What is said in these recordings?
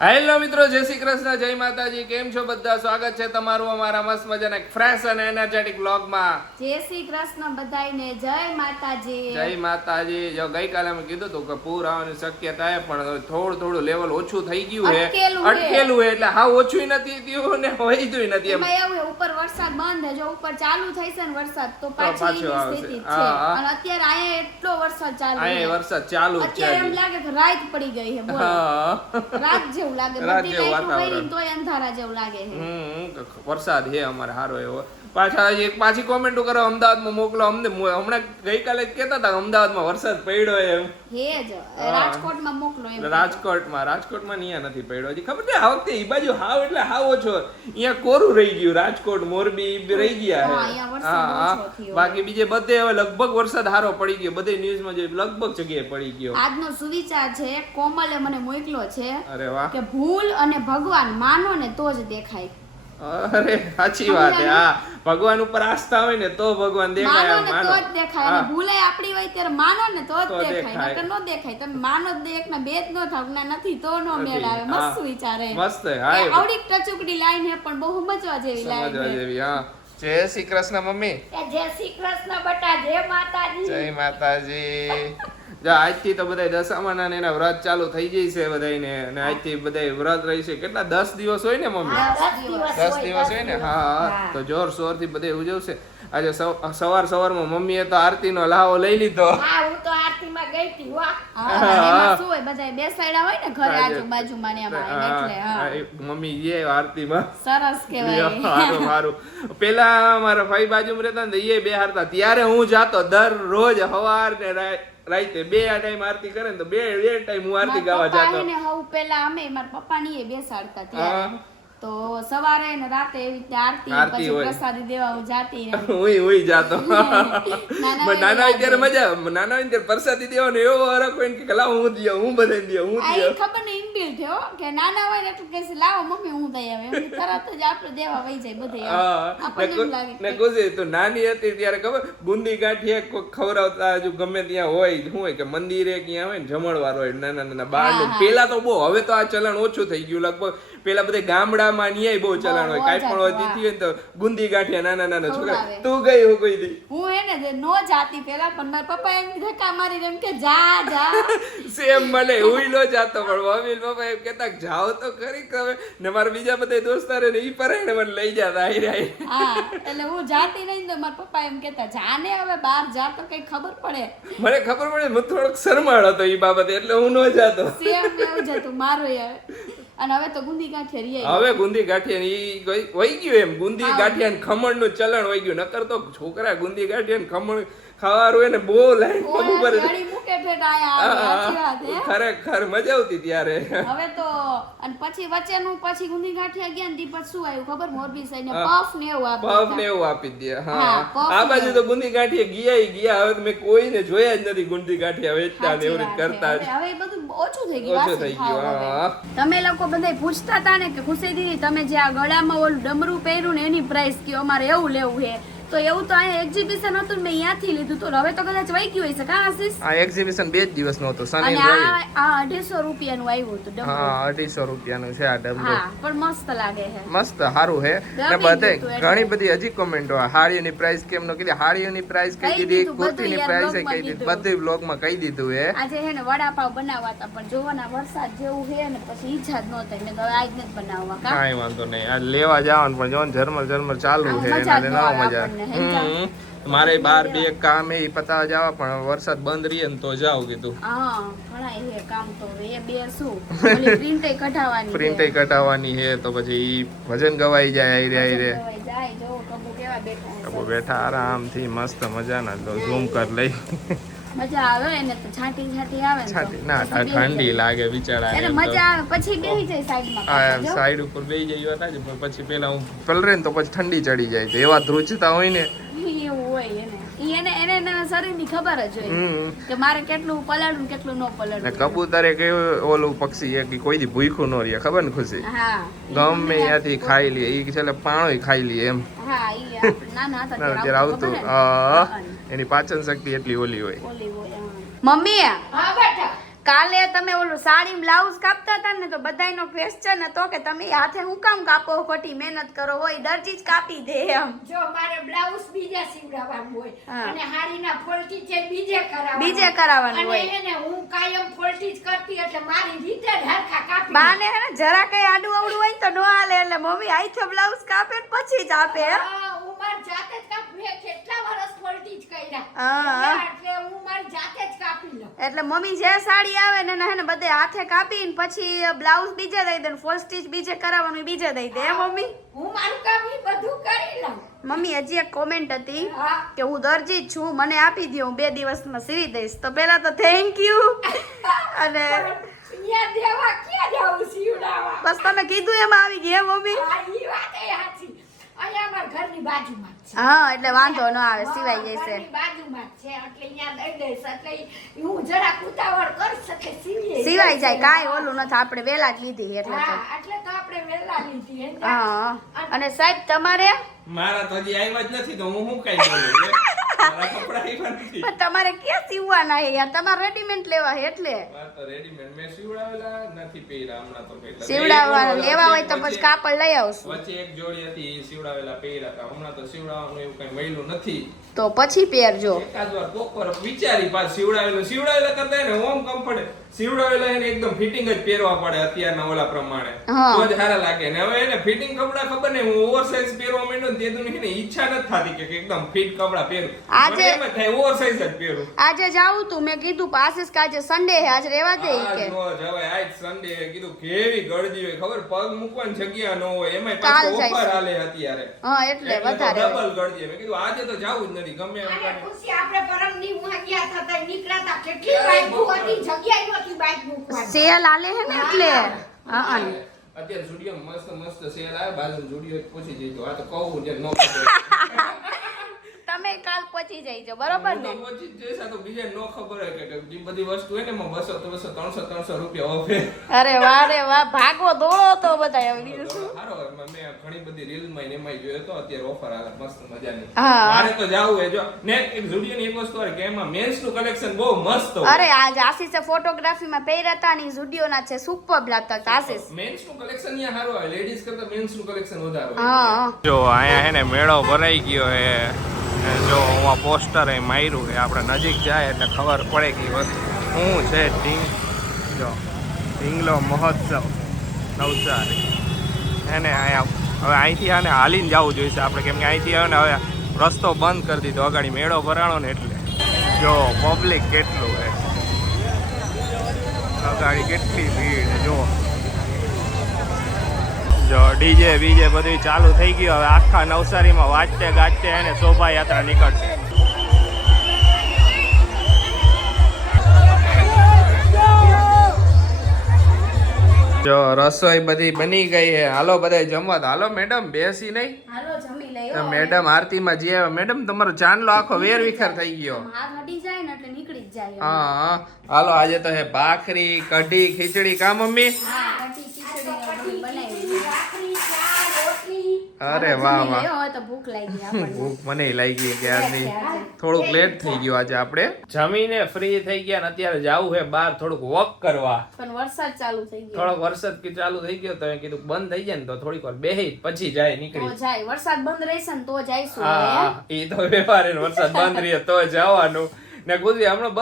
Hello મિત્રો, જય શ્રી કૃષ્ણ, જય માતાજી. કેમ છો બધા? સ્વાગત છે તમારું અમારા મસ્ત મજાના ફ્રેશ અને એનર્જેટિક બ્લોગમાં. જય શ્રી કૃષ્ણ બધાયને, જય માતાજી. જય માતાજી. જો ગઈકાલે અમે કીધું હતું કે પૂર આવવાની શક્યતા છે, પણ થોડું થોડું લેવલ ઓછું થઈ ગયું છે, અટકેલું છે. એટલે હાવ ઓછું નથી થયું ને વહીતું નથી. એમાં એવું છે, ઉપર વરસાદ બંધ છે. જો ઉપર ચાલુ થઈ છે ને વરસાદ તો પાછી સ્થિતિ છે. અને અત્યારે અહીંયા એટલો વરસાદ ચાલુ છે. અહીંયા વરસાદ ચાલુ છે. અત્યારે એમ લાગે કે રાત પડી ગઈ છે. બોલો, રાત જેવું લાગે, બધી લાઈટો કરી તોય અંધારા જેવું લાગે છે. વરસાદ છે અમારે સારો એવો. પાછી કોમેન્ટો કરો અમદાવાદમાં મોકલો. અમને હમણાં ગઈકાલે કહેતા હતા અમદાવાદમાં વરસાદ પડ્યો એમ. હે જ રાજકોટમાં મોકલો એમ. રાજકોટમાં અહીંયા નથી પડ્યો. હજી ખબર છે આ વખતે ઈ બાજુ હાવ એટલે હાવ ઓછો. અહીંયા કોરું રહી ગયું. રાજકોટ, મોરબી રહી ગયા છે. બાકી બીજે બધે હવે લગભગ વરસાદ સારો પડી ગયો. બધે ન્યૂઝમાં જોઈ લગભગ જગ્યાએ પડી ગયો. આજનો સુવિચાર છે, કોમલે મને મોકલો છે. અરે વાહ. કે ભૂલ અને ભગવાન માનો ને તો જ દેખાય. અરે સાચી વાત છે. હા, ભગવાન ઉપર આસ્થા હોય ને તો ભગવાન દેખાય. માનો ને તો જ દેખાય. અને ભૂલે આપણી હોય ત્યારે માનો ને તો જ દેખાય, નકર નો દેખાય. તમે માનો જ એક ના બે જ નો થાવ, ના નથી તો નો મેળ આવે. મસ્ત વિચારે, મસ્ત. હા, આવડી ટચુકડી લાઈન હે પણ બહુ સમજવા જેવી લાઈન છે. હા, જય શ્રી કૃષ્ણ મમ્મી. જય શ્રી કૃષ્ણ બટા, જય માતાજી. જય માતાજી. આજથી તો બધા દશામાના એના વ્રત ચાલુ થઈ જાય છે બધાને, અને આજથી બધા વ્રત રહી છે. કેટલા 10 દિવસ હોય ને મમ્મી? 10 દિવસ હોય ને. હા, તો જોર શોર થી બધા ઉજવશે. આજે સવારમાં મમ્મીએ તો આરતી નો લાવો લઈ લીધો. હા, હું તો આરતી માં ગઈ હતી. વાહ. એમાં શું હોય, બધા બેસાડ્યા હોય ને ઘરે આજુબાજુમાં ને એમાં, એટલે મમ્મી જે આરતીમાં સરસ કહેવાય. સારું. પેલા મારા ભાઈ બાજુમાં રહેતા ને એ બે હારતા, ત્યારે હું જાતો દરરોજ સવાર ને રાતે બે ટાઈમ આરતી કરે ને તો બે ટાઈમ હું આરતી ગાવા જાતો. ને હવે પેલા અમે મારા પપ્પા ની બેસાડતા ત્યારે તો સવારે ને રાતે એવી રીતે આરતી પછી પ્રસાદી દેવા હું જાતી. હું જાતો. નાના ત્યારે મજા, નાના ત્યારે પ્રસાદી દેવાનો એવો હરખ હોય કે લાવ હું દિયો, હું બધાને દિયો, હું દિયો. ખબર ને ઇનબિલ્ટ થયો કે નાના હોય ને એટલે કે લાવો મમ્મી હું દઈ આવે, એમ તરત જ આપણે દેવા વઈ જાય બધે. આપણને એમ લાગે ને કોસે તો નાની હતી ત્યારે ખબર બુંદી ગાંઠિયા કોઈ ખવડાવતા હજુ ગમે ત્યાં હોય, શું હોય કે મંદિરે ક્યાં હોય ને જમણવાર હોય નાના બાળનું. પેલા તો બહુ, હવે તો આ ચલણ ઓછું થઈ ગયું. લગભગ પેલા બધા ગામડામાં ન્યાય બહુ ચલણ હોય. કાંઈ પણ હોય દીધી હોય તો ગુંદી ગાંઠિયા નાના છોકરા. તું ગઈ હું કોઈ દી? હું એને નો જાતી પેલા, પણ મારા પપ્પા એમ ધક્કા મારી એમ કે જા સેમ મને હુઈ નો જાતો, પણ મમ્મી પપ્પા એમ કેતા જાઓ તો ખરી. હવે ને મારા બીજા બધા દોસ્તારો ને ઈ પરાણે મને લઈ જતા આઈ. હા, એટલે હું જાતી નહીં તો મારા પપ્પા એમ કેતા જાને હવે બહાર જા તો કઈ ખબર પડે. મને ખબર પડે, હું થોડોક શરમાળ હતો ઈ બાબતે, એટલે હું નો જાતો. સેમ એવું જ હતું મારું યાર. અને હવે તો ગુંદી ગાંઠિયા હવે ગુંદી ગાંઠિયા ઈ વહી ગયું. એમ ગુંદી ગાંઠિયા ને ખમણ નું ચલણ વહી ગયું. નકર તો છોકરા ગુંદી ગાંઠિયા ને ખમણ ખાવાનું એને બહુ લાઈન ખરેખર મજા આવતી ત્યારે. હવે તો અને પછી વચ્ચેનું પછી ગુંદી ગાંઠિયા ગયા ને પછી શું આવ્યું ખબર? મોરબી સાઈડ ને પફ ને એવું આપી દે. હા, આ બાજુ તો ગુંદી ગાંઠિયા ગયા. હવે મેં કોઈને જોયા જ નથી ગુંદી ગાંઠિયા વેચતા ને એવી રીતે કરતા. હવે બધું ઓછું થઈ ગયું. તમે લોકો બધા પૂછતા હતા ને કે ખુશી દીદી તમે જે આ ગળામાં ઓલું ડમરું પહેર્યું ને એની પ્રાઇસ કયો, અમારે એવું લેવું છે. તો એવું તો અહીંયા એક્ઝિબિશન હતું, મેં અહીંયાથી લીધું. તો હવે તો કદાચ વહી ગયું હશે કા આશીષ? આ એક્ઝિબિશન 2 દિવસ નો હતો, શનિ રવિ. આ 250 રૂપિયાનું આવ્યું હતું ડમરું. હા, 250 રૂપિયાનું છે આ ડમરું. હા, પણ મસ્ત લાગે છે. મસ્ત સારું છે. ને બધે ઘણી બધી હજી કોમેન્ટો હાડીઓની પ્રાઇસ કેમ નો કીધી, હાડીઓની પ્રાઇસ કહી દીધી, કુર્તીની પ્રાઇસ કહી દીધી, બધી બ્લોગમાં કહી દીધું છે. આજે હે ને વડાપાવ બનાવવાતા, પણ જોવાના વરસાદ જેવું છે ને પછી ઈચ્છા જ ન થાય. મેં તો આજ નથી બનાવવા. કાંઈ વાંધો નહીં, આ લેવા જવાનું પણ જોન ઝરમર ચાલુ છે એટલે ના મજા. મારે બાર બે કામ એ પતાવા જવા, પણ વરસાદ બંધ રહે ને તો જાવ કીધું. હા, ઘણા એ કામ તો એ બે શું પ્રિન્ટે કઢાવવાની છે તો પછી વજન ગવાઈ જાય. આઈ કબુ બેઠા આરામથી મસ્ત મજાના ઝૂમ કર લઈ. મજા આવે એને તો છાંટી આવે ને ના ઠંડી લાગે બિચારા. એને મજા આવે પછી બેહી જાય સાઈડમાં. સાઈડ ઉપર બેહી જાય હતા જ, પછી પેલા હું પલરે ને તો પછી ઠંડી ચડી જાય. તો એવા ધ્રુજતા હોય ને એવું હોય એને શરીરની ખબર જ હોય કે મારે કેટલું પલાળવું કેટલું ન પલાળવું. કબૂતરે કેવું ઓલું પક્ષી કે કોઈ દી ભૂખ્યું ન રહે, ખબર ને ખુશી? હા, ગમે ત્યાંથી ખાઈ લે. ઈ છેલ્લે પાણો ખાઈ લે એમ. હા, ઈ નાના હતા ત્યારે આવતું. એની પાચન શક્તિ એટલી ઓલી હોય. મમ્મી કાલે તમે ઓલું સાડી બ્લાઉઝ કાપતા હતા ને તો બધાયનો ક્વેશ્ચન હતો કે તમે હાથે હું કામ કાપો, ખોટી મહેનત કરો હોય, દરજી જ કાપી દે એમ. જો મારે બ્લાઉઝ બીજા સીવડાવવાનું હોય અને હાડીના ફોલ્ટી છે બીજે કરાવવાનું હોય અને એને હું કાયમ ફોલ્ટી જ કરતી એટલે મારી રીતે જ હરખા કાપી બાને હે ને જરા કઈ આડું અવડું હોય તો નો હાલે એટલે મમ્મી હાથે બ્લાઉઝ કાપે ને પછી જ આપે. હું મારી જાતે જ કાપી. મેં કેટલા વર્ષ ફોલ્ટી જ કર્યા એટલે હું મારી જાતે જ કાપી લઉં. એટલે મમ્મી જે સાડી આવે ને હે ને બધે હાથે કાપીને પછી બ્લાઉઝ બીજે દઈ દે, ફોલ સ્ટીચ બીજે કરાવવાનું બીજે દઈ દે. મમ્મી હું મારું કામ ઈ બધું કરી લઉં. મમ્મી હજી એક કોમેન્ટ હતી કે હું દરજી જ છું, મને આપી દો, હું 2 દિવસમાં સીવી દઈશ. તો પેલા તો થેન્ક યુ અને અહીંયા દેવા ક્યાં જાવું સીવડાવવા? બસ તમે કીધું એમાં આવી ગઈ મમ્મી. હા ઈ વાત એ સાચી. અહીંયા અમારા ઘરની બાજુમાં જ છે. હા એટલે વાંધો ન આવે, સિવાય જશે. ઘરની બાજુમાં જ છે એટલે અહીંયા દઈ દઈશ એટલે હું જરાક ઉતાવળ કરી શકે સિવાય જાય, કાંઈ ઓલું નથી, આપણે વેલા જ લીધી એટલે તો. હા એટલે તો આપણે વેલા લીધી. હા અને સાહેબ તમારે મારા તો હજી આવ્યા જ નથી તો હું કઈ બોલું મારા કપડા આવ્યા નથી. પણ તમારે ક્યાં સીવવાના હે યાર, તમારે રેડીમેડ લેવા હે એટલે. મારા તો રેડીમેડ મેં સીવડાવેલા નથી પહેર્યા હમણાં તો કેટલા. સીવડાવવા લેવા હોય તો પછી કાપડ લઈ આવશું. વચ્ચે એક જોડી હતી ઈ સીવડાવેલા પહેર્યા હતા, હમણાં તો સીવડાવવાનું એવું કઈ મળ્યું નથી. તો પછી પહેરજો. એકાદ વાર કોકવાર વિચારી પાછ સીવડાવેલા કરતા ને હોમ કમ્ફર્ટ સીવડાવેલા એને એકદમ ફિટિંગ જ પહેરવા પડે અત્યારના ઓલા પ્રમાણે તો જ સારા લાગે. ને હવે એને ફિટિંગ કપડા ખબર ને હું ઓવરસાઇઝ પહેરવા માંડ્યો ને તે તો ઈચ્છા નથી થતી કે એકદમ ફિટ કપડા પહેરું. આજે એમ જ થાય ઓવરસાઇઝ જ પહેરું. આજે જાવું તું, મેં કીધું આશીષ કે આજે સન્ડે હે, આજે રહેવા દે કે હવે આજ સન્ડે કીધું કેવી ગળદી હોય ખબર, પગ મૂકવાની જગ્યા ન હોય એમાંય પાછો ઓફર હાલે અત્યારે. હા એટલે વધારે ડબલ ગળદી. મેં કીધું આજે તો જાવું જ નથી ગમે એમ અને ખુશી આપણે પરમની વાગ્યા થતા નીકળાતા કેટલી બાઈક હતી, જગ્યા નહોતી બાઈક મૂકવાની. સેલ આલે હે ને એટલે. હા અત્યારે સ્ટુડિયો મસ્ત મસ્ત સેલ આવે, બાજુ સ્ટુડિયો પૂછી જઈજો. આ તો કહું જે નો ખબર તમે કાલ પહોંચી જઈજો બરોબર ને. પહોંચી જઈશ તો બીજા નો ખબર હોય કે જે બધી વસ્તુ હોય ને એમાં 200 300 300 રૂપિયા ઓફ. અરે વાહ રે વાહ, ભાગો દોડો તો બધા હવે બીજું શું. સારો મેં ઘણી બધી રીલ માં એમાં જોયો તો અત્યારે ઓફર આવે મસ્ત મજાની. હા મારે તો જાવું હે. જો ને એક સ્ટુડિયો ની એક વસ્તુ હોય કે એમાં મેન્સ નું કલેક્શન બહુ મસ્ત હોય. અરે આજ આશીષે ફોટોગ્રાફી માં પહેર્યા હતા ની સ્ટુડિયો ના છે, સુપર લાગતા આશીષ. મેન્સ નું કલેક્શન અહીંયા સારું આવે, લેડીઝ કરતા મેન્સ નું કલેક્શન વધારે હોય. હા જો અહીંયા હે ને મેળો ભરાઈ ગયો હે. જો હું પોસ્ટર એ માર્યું છે, આપણે નજીક જાય એટલે ખબર પડે કે વસ્તુ શું છે. જો ઢીંગલો મહોત્સવ નવસારી એને અહીંયા હવે અહીંથી આને હાલીને જવું જોઈશે આપણે, કેમ કે અહીંથી આવે ને હવે રસ્તો બંધ કરી દીધો, અગાડી મેળો ભરાણો ને એટલે. જો પબ્લિક કેટલું છે, અગાડી કેટલી ભીડ. જો ડીજે બીજે બધું ચાલુ થઈ ગયું. હવે આખા નવસારીમાં વાજતે ગાજતે એને શોભાયાત્રા નીકળશે. જો રસોઈ બધી બની ગઈ છે, હાલો બધા જમવા. હાલો મેડમ બેસી નહીં, હાલો જમી લઈ. મેડમ આરતીમાં જે મેડમ તમારો ચાંદલો આખો વેર વિખેર થઈ ગયો. હાથ હટી જાય ને એટલે નીકળી જ જાય. હા હાલો આજે તો હે ભાખરી કઢી ખીચડી. કા મમ્મી? હા કઢી ખીચડી બનાવી. અરે વાહ વાહ, તો ભૂખ લાગી આપણને. ભૂખ મને લાગી ક્યારની. થોડુંક લેટ થઈ ગયું આજે. આપણે જમીને ફ્રી થઈ ગયા ને અત્યારે જાવું છે બહાર થોડુંક વોક કરવા. પણ વરસાદ ચાલુ થઈ ગયો. થોડોક વરસાદ ચાલુ થઈ ગયો તો મેં કીધું બંધ થઈ જાય ને તો થોડીક વાર બેહી પછી જાય નીકળી. તો જાય વરસાદ બંધ રહેશે ને તો જઈશું. હા એ તો વેપારી વરસાદ બંધ રહે તો જવાનું. ને ખુશી હમણાં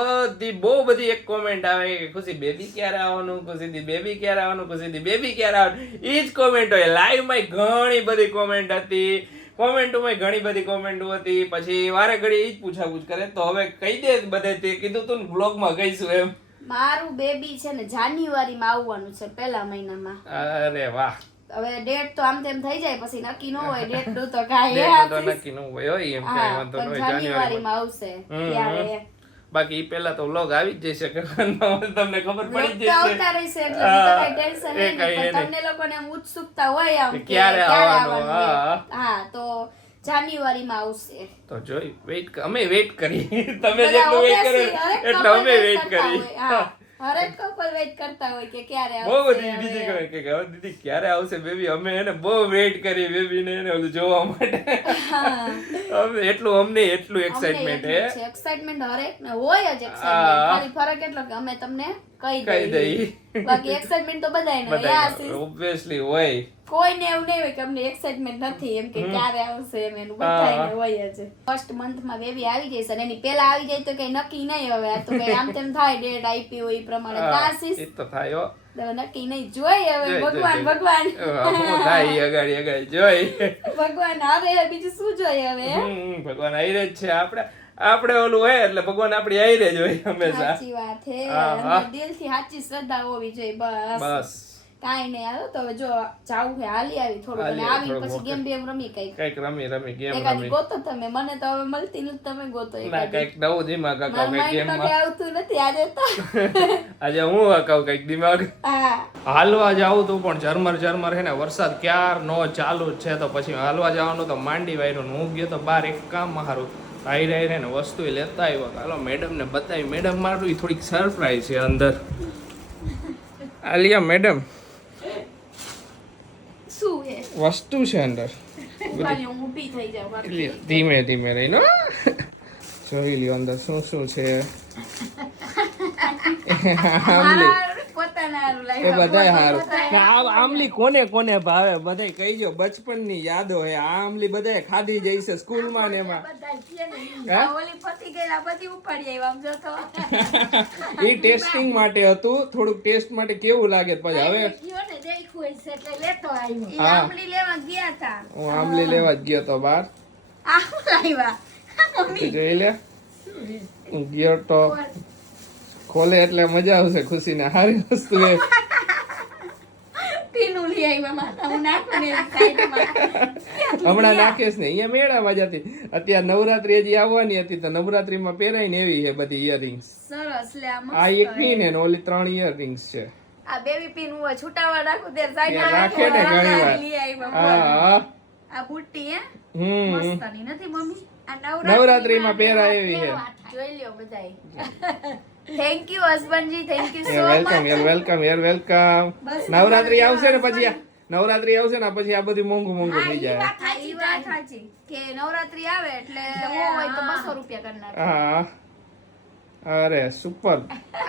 બહુ બધી એક કોમેન્ટ આવે કે ખુશી બેબી ક્યારે આવવાનું, ખુશીથી બેબી ક્યારે આવવાનું, ખુશીથી બેબી ક્યારે આવવાનું. એ જ કોમેન્ટ હોય. લાઈવ માં ઘણી બધી કોમેન્ટ હતી, કોમેન્ટોમાં ઘણી બધી કોમેન્ટો હતી. પછી વારે ઘડી એ જ પૂછાપૂછ કરે. તો હવે કહી દે બધે તે કીધું તું ને બ્લોગમાં કહીશું એમ. મારું બેબી છે ને જાન્યુઆરીમાં આવવાનું છે, પહેલા મહિનામાં. અરે વાહ. હવે ડેટ તો આમ તેમ થઈ જાય, પછી નક્કી ન હોય ડેટ નું તો કાંઈ નક્કી ન હોય એમ કઈ વાંધો ન હોય. જાન્યુઆરીમાં આવશે ત્યારે. બાકી પેલા તો વ્લોગ આવી જ જશે કે તમને ખબર પડી જ આવતા રહેશે એટલે કઈ ટેન્શન નહીં, પણ તમને લોકોને એમ ઉત્સુકતા હોય આમ ક્યારે આવવાનું. હા તો જાન્યુઆરીમાં આવશે. તો જોઈ વેઇટ અમે વેઇટ કરી. તમે જેટલું વેઇટ કરો એટલું અમે વેઇટ કરી. હરેક કપલ વેઇટ કરતા હોય કે ક્યારે બહુ આવશે બધી હવે. બીજી કહે કે હવે દીદી ક્યારે આવશે બેબી, અમે એને બહુ વેઇટ કરી બેબી ને એને ઓલું જોવા માટે. હવે એટલું અમને એટલું એક્સાઇટમેન્ટ હે. એક્સાઇટમેન્ટ હરેક ને હોય જ એક્સાઇટમેન્ટ, હા. ખાલી ફરક એટલો કે અમે તમને કહી કહી દઈએ. દઈ બાકી એક્સાઇટમેન્ટ તો બધાયને હોય. યાર, બધા ઓબ્વિયસલી હોય. કોઈને એવું નહીં હોય કે અમને એક્સાઇટમેન્ટ નથી એમ કે ક્યારે આવશે એમ, એનું બધાયને હોય જ. ફર્સ્ટ મંથમાં બેબી આવી જશે અને એની પહેલા આવી જાય તો કઈ નક્કી નહીં. હવે આ તો કઈ આમ તેમ થાય, ડેટ આપી હોય એ પ્રમાણે ક્લાસીસ એ તો થાય હો. નક્કી નહીં. જોઈ હવે જોઈ, ભગવાન જોઈ. ભગવાન હું થાય અગાડી જોઈ. ભગવાન આવે બીજું શું જોઈએ હવે. ભગવાન આયરે જ છે. આપણે ઓલું હોય એટલે ભગવાન આપણી આયરે જ હોય હંમેશા. સાચી વાત હે. હા. અંદર દિલથી સાચી શ્રદ્ધા હોવી જોઈએ બસ. બસ કાંઈ નહીં. હાલો તો હવે જો જાવું છે હાલી આવી થોડું અને હાલી આવી થોડું પછી વખત. ગેમ બેમ રમી કઈક કઈક રમી ગેમ એકાદી રમી. ગોતો તમે. મને તો હવે મળતી નથી, તમે ગોતો ના એકાદી. કઈક નવું દિમાગ મારા હકાવ કઈક માઇન્ડમાં કઈ ગેમમાં. આવતું નથી આજે તો. આજે હું હકાવ કઈક દિમાગ. હા હાલવા જાવું તું પણ ઝરમર હે ને વરસાદ ક્યારનો ચાલુ જ છે, તો પછી હાલવા જવાનું તો માંડી વાયરું. હું ગયો તો બહાર એક કામ મારું આઈ ને વસ્તુ લેતા આવ્યો. હાલો મેડમ ને બતાવી. મેડમ મારું થોડીક સરપ્રાઈઝ છે અંદર. આલિયા મેડમ શું હે વસ્તુ છે અંદર. ઉભારી, હું ઊભી થઈ જાઉં બાકી. ધીમે ધીમે રહીને જોઈ લ્યો અંદર શું શું છે. આમલી પોતાના હારું એ લાવ્યા. બધાય હારું. આમલી કોને કોને ભાવે બધાય કહીજો. બચપનની યાદો હે. આ આમલી બધાય ખાધી જઈશે સ્કૂલમાં ને એમાં. બધાય કે ને ઈ. હા? આ ઓલી પતી ગયેલા બધી ઉપાડી આવ્યા આમ જો તો. એ ટેસ્ટિંગ માટે હતું. થોડુંક ટેસ્ટ માટે કેવું લાગે પછી હવે ગયો ને દેખ્યું હશે એટલે લેતો આવ્યો. ઈ હા. આંબલી લેવા ગયા હતા. હું આમલી લેવા જ ગયો તો બહાર. આ શું લાવ્યા તું જોઈ લે. હું ગયો તો ખોલે એટલે મજા આવશે. ખુશીને સારી વસ્તુ એ. પીનું લઈ આવ્યા માથા હું નાખું ને એની સાઈડમાં. હમણાં નાખીશ ને અહીંયા મેળામાં જતી. અત્યારે નવરાત્રી હજી આવવાની હતી તો નવરાત્રીમાં પહેરાય ને એવી છે બધી ઇયરિંગ્સ. સરસ લે આ મસ્ત આ એક પીન ને ઓલી 3 ઇયરિંગ્સ છે. આ બેબી પીન હું છૂટાવા રાખું તે સાઈડ એ રાખે ને ઘણી વાર. લઈ આવ્યા હા આ બુટ્ટી હે હમ મસ્તની નથી મમ્મી. આ નવરાત્રીમાં પહેરાય એવી છે. જોઈ લ્યો બધાય. થેન્ક યુ હસબન્ડજી, થેન્ક યુ સો વેલકમ યાર મચ. વેલકમ યાર વેલકમ. બસ નવરાત્રી આવશે ને પછી નવરાત્રી આવશે ને પછી આ બધું મોંઘું થઈ જાય. હા, ઈ વાત સાચી કે નવરાત્રી આવે એટલે હોય તો 200 રૂપિયા કરી નાખે. હા અરે સુપર.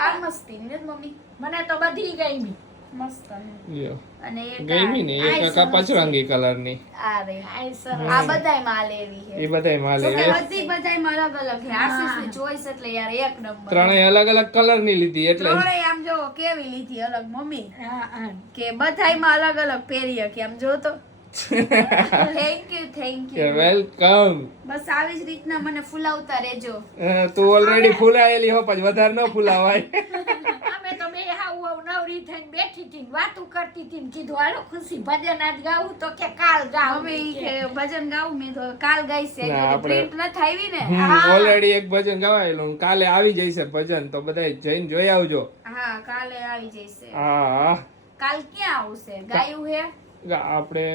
આ મસ્તી ને મમ્મી મને તો બધી ગમી. મસ્ત લ્યો અને એક ગમી ને એક આ પચરંગી કલરની. આ રે આય સરસ. આ બધાય માલ એવી છે. એ બધાય માલ જો કે એ બધી બધાયમાં અલગ અલગ છે. આશીષની ચોઈસ એટલે યાર એક નંબર. ત્રણેય અલગ અલગ કલર ની લીધી એટલે ત્રણેય આમ જો કેવી લીધી અલગ મમ્મી હા હા. કે બધાયમાં અલગ અલગ પહેરી કે આમ જો તો. Thank you welcome. બસ આવી જ રીતના મને ફૂલાવતા રહેજો. તું ઓલરેડી ફૂલાયેલી હો પછી વધારે ન ફૂલાવાય. અમે તો બે હાવ હાવ નવરી થઈને બેઠી હતી ને વાતું કરતી હતી ને કીધું હાલો ખુશી ભજન આજ ગાવું તો કે કાલ ગાવું મમ્મી કે ભજન ગાવું મેં તો કાલ ગાઈશ. ના, આપણે- પ્રિન્ટ નથી આવી ને. ઓલરેડી એક ભજન ગવાયેલું કાલે આવી જશે ભજન તો બધા જઈને જોઈ આવજો. હા કાલે આવી જશે. હા કાલ ક્યાં આવશે? ગાયું હે આપણે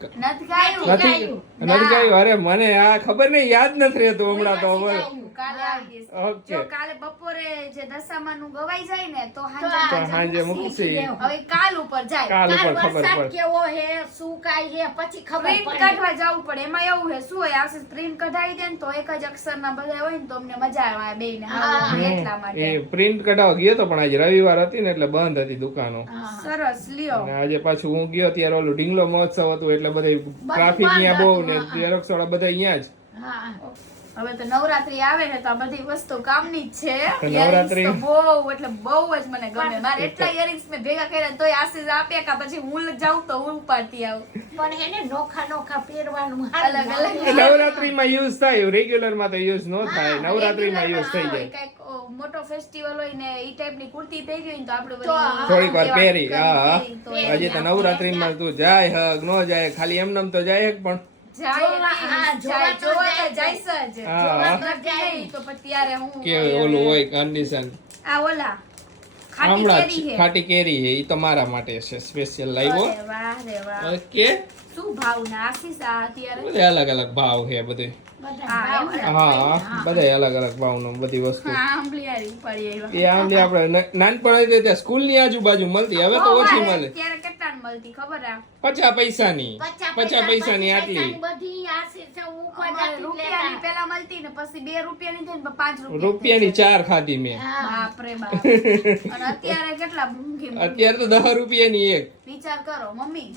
નથી ગાયું. નથી ગાયું. અરે મને આ ખબર નહીં યાદ નથી રહેતું હમણાં તો હવે. કાલે આવી જશે. ઓકે જો કાલે બપોરે જે દશામાનું ગવાઈ જાય ને તો તો હાંજે સાંજે મૂકશી. હવે કાલ ઉપર જાય. કાલ ઉપર કાલ ખબર વરસાદ પડે. કેવો હે શું કાંઈ હે પછી ખબર પ્રિન્ટ પડે. કાઢવા જવું પડે. એમાં એવું હે શું હોય આશીષ પ્રિન્ટ કઢાવી દે ને તો એક જ અક્ષરના બધા હોય ને તો અમને મજા આવે બેયને હાલવાની એટલા માટે. એ પ્રિન્ટ કઢાવવા ગયો તો પણ આજે રવિવાર હતી ને એટલે બંધ હતી દુકાનો. સરસ લ્યો. અને આજે પાછું હું ગયો ત્યારે ઓલું ઢીંગલો મહોત્સવ હતું એટલે બધા ટ્રાફિક અહીંયા બહુ ને ઝેરોક્સ વાળા બધા અહીંયા જ. હા. હવે તો નવરાત્રી આવે ને તો આ બધી વસ્તુ કામની જ છે. તો Earrings નવરાત્રી- તો બહુ એટલે બહુ જ મને ગમે. મારે એટલા ઇયરિંગ્સ મેં ભેગા કર્યા તોય આશીષ આપે કે પછી હું જાઉં તો હું ઉપાડતી આવું. પણ એને નોખા નોખા પહેરવાનું અલગ અલગ. નવરાત્રીમાં યુઝ થાય રેગ્યુલર માં તો યુઝ ન થાય. નવરાત્રીમાં યુઝ થઈ જાય. કંઈક મોટો ફેસ્ટિવલ હોય ને ઈ ટાઈપની કુર્તી પહેરી હોય ને તો આપણે તો બધી થોડીક વાર એવા પહેરી. કરી હા પહેરી તો હા હજી તો નવરાત્રીમાં તું જાય હક ન જાય ખાલી એમનેમ તો જાય હક પણ જાય જોવા- હા, નહીં, જાય જોવા તો જોવા તો જાય જાયશ જ. હા. જોવા તો જાય નહીં તો પછી ત્યારે હું કેવું ઓલું હોય કન્ડિશન. આ ઓલા ખાટી હમણાં કેરી જ છે. ખાટી કેરી છે ઈ તો મારા માટે છે સ્પેશિયલ લાવ્યો અરે વાહ રે વાહ. ઓકે શું ભાવ ને આશીષ આ અત્યારે બધે અલગ અલગ ભાવ છે બધે બધા હા, ભાવ એમ ને? હા બધે અલગ અલગ ભાવનો બધી વસ્તુ હા આંબલિયારી પડી આવ્યા. એ આંબલી આપણે નાનપણ હતી ત્યાં સ્કૂલની આજુબાજુ મળતી હવે તો ઓછી મળે ત્યારે કેટલા મળતી ખબર આ 50 પૈસાની 50 પૈસાની આટલી પૈસાની બધી આશી છે હું અમારે કોઈ રૂપિયાની લેતા પેલા મળતી ને પછી 2 રૂપિયાની થઈ ને 5 રૂપિયાની 4 ખાધી મેં હા બાપ રે બાપ. અને અત્યારે કેટલા મૂંઘી મૂંઘી. અત્યારે તો 10 રૂપિયાની એક વિચાર કરો મમ્મી.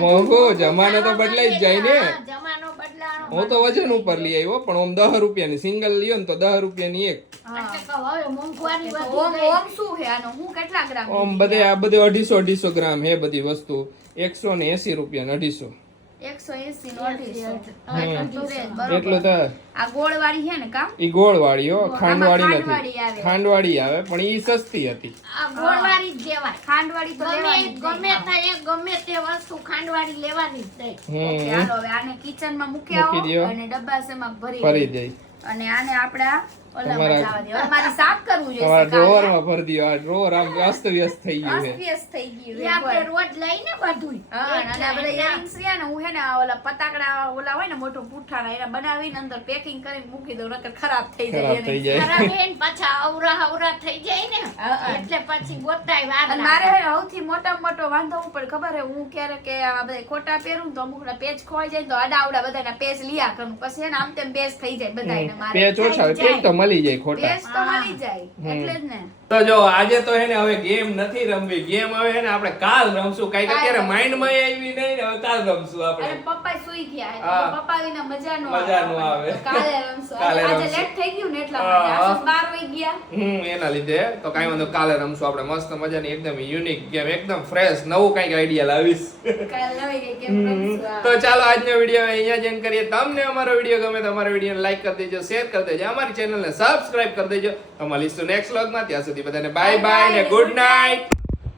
મોંઘો જમાનો તો બદલાઈ જ જાય ને હા, જમાનો બદલાણો હું તો વજન ઉપર લઈ આવ્યો પણ આમ 10 રૂપિયાની સિંગલ લ્યો ને તો 10 રૂપિયાની એક હા. એટલે કહું હવે મોંઘવારી તો વધી ઓમ ગઈ. ઓમ શું છે આનો હું કેટલા ગ્રામ આમ બધે આ બધે 250 ગ્રામ હે બધી વસ્તુ 180 રૂપિયા 250 180 નો 250. હમ. એટલું રહે જ, બરોબર. એટલું તો આ ગોળ વાળી છે ને કામ ઈ ગોળ વાળી હો ખાંડવાળી આમાં નથી ખાંડવાળી આવે. ખાંડવાળી આવે પણ ઈ સસ્તી હતી આ ગોળવાળી જ દેવાય ખાંડવાળી તો લેવાની જ ગમે નહીં. ત્યાં એક ગમે તે વસ્તુ ખાંડવાળી લેવાની જ નહીં. ઓકે, હમ હાલો હવે આને કિચનમાં મૂકી મૂકી આવો દ્યો. અને ડબ્બાસેમાં ભરી ફરી દો. જાય અને આને આપડા ઓલામાં તમારા- જવા દો. હવે મારે સાફ કરવું જોઈએ તમારા કાલે. ડ્રોવરમાં ભરી દ્યો આ ડ્રોવર આમ અસ્ત વ્યસ્ત થઈ ગયું છે અસ્તવ્યસ્ત થઈ ગયું એ છે. આપણે બોલ. રોજ લઈને બધુંય. હા, અને આ બધા એક earrings રહ્યા ને હું હે ને આ ઓલા પતાકડા ઓલા હોય ને મોટું પુઠ્ઠાના એના બનાવીને અંદર પેકિંગ કરીને મૂકી દઉં નકર ખરાબ થઈ જાય ખરાબ થઈ earrings. જાય ખરાબ હે ને પાછા અવરા થઈ જાય ને હા. એટલે પછી ગોતાય વાર અને મારે હે ને સૌથી મોટામાં મોટો વાંધો હું પડે ખબર હે હું ક્યારેક કે આ બધા ખોટા પહેરું ને તો અમુકના પેચ ખોવાઈ જાય ને તો આડા બધાના પેચ લીયા કરું પછી હે ને આમ તેમ પેચ થઈ જાય બધાયને મારે પેચ ઓછા હોય પેચ તો મળી જાય ખોટા પેચ તો મળી જાય એટલે જ ને તો જો આજે તો હે ને હવે ગેમ નથી રમવી ગેમ હવે હે ને આપણે કાલ રમશું કઈક અત્યારે માઇન્ડ માં આવી નહીં ને હવે કાલ રમશું અરે આપણે પપ્પા સુઈ ગયા છે. હા. તો પપ્પા વિના મજા નો મજા નો આવે. કાલે રમશું કાલે આજે રમશું. લેટ થઈ ગયું ને એટલા હા. માટે આસુસ 12 વાગી ગયા એના લીધે તો કાંઈ વાંધો કાલે રમશું આપણે મસ્ત મજાની એકદમ યુનિક ગેમ એકદમ ફ્રેશ નવું કઈક આઈડિયા લાવીશ કાલે નવી ગઈ કેમ રમશું આ. તો ચાલો આજનો વિડીયો અહીંયા જ end કરીએ તમને અમારો વિડીયો ગમે તો અમારા વિડીયોને લાઈક કરી દેજો શેર કરી દેજો અમારી ચેનલને સબસ્ક્રાઇબ કરી દેજો તો મળીશું નેક્સ્ટ વ્લોગમાં ત્યાં સુધી બધાને બાય બાય ને ગુડ નાઇટ